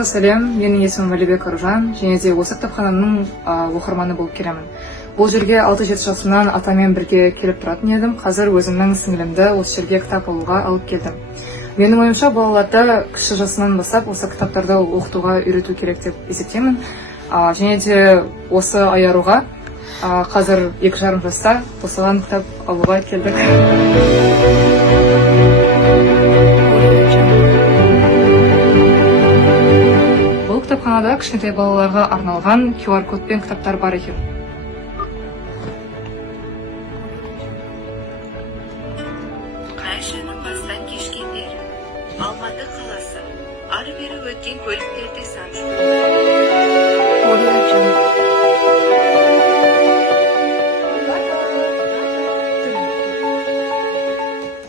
Барлықтарыңызға сәлем, менің есімім Әлібек Аружан, және де осы кітапхананың оқырманы болып келемін. Бұл жерге 6-7 жасымнан атамен бірге келіп тұратын едім. Қазір өзімнің сіңілімді осы жерге кітап алуға алып келдім. Менің ойымша, балаларды кіші жасынан бастап осы кітаптарды оқытуға үйрету керек деп есептеймін. Және де осы аяруға қазір 2,5 жаста осыған кітап алуға келдік. Бұл кітапханада кішкентай балаларға арналған QR-кодпен кітаптар бар екен. Қайшаның бастан кешкендер, Алматы қаласы, ары-бері өткен көліктерде сан жоқ.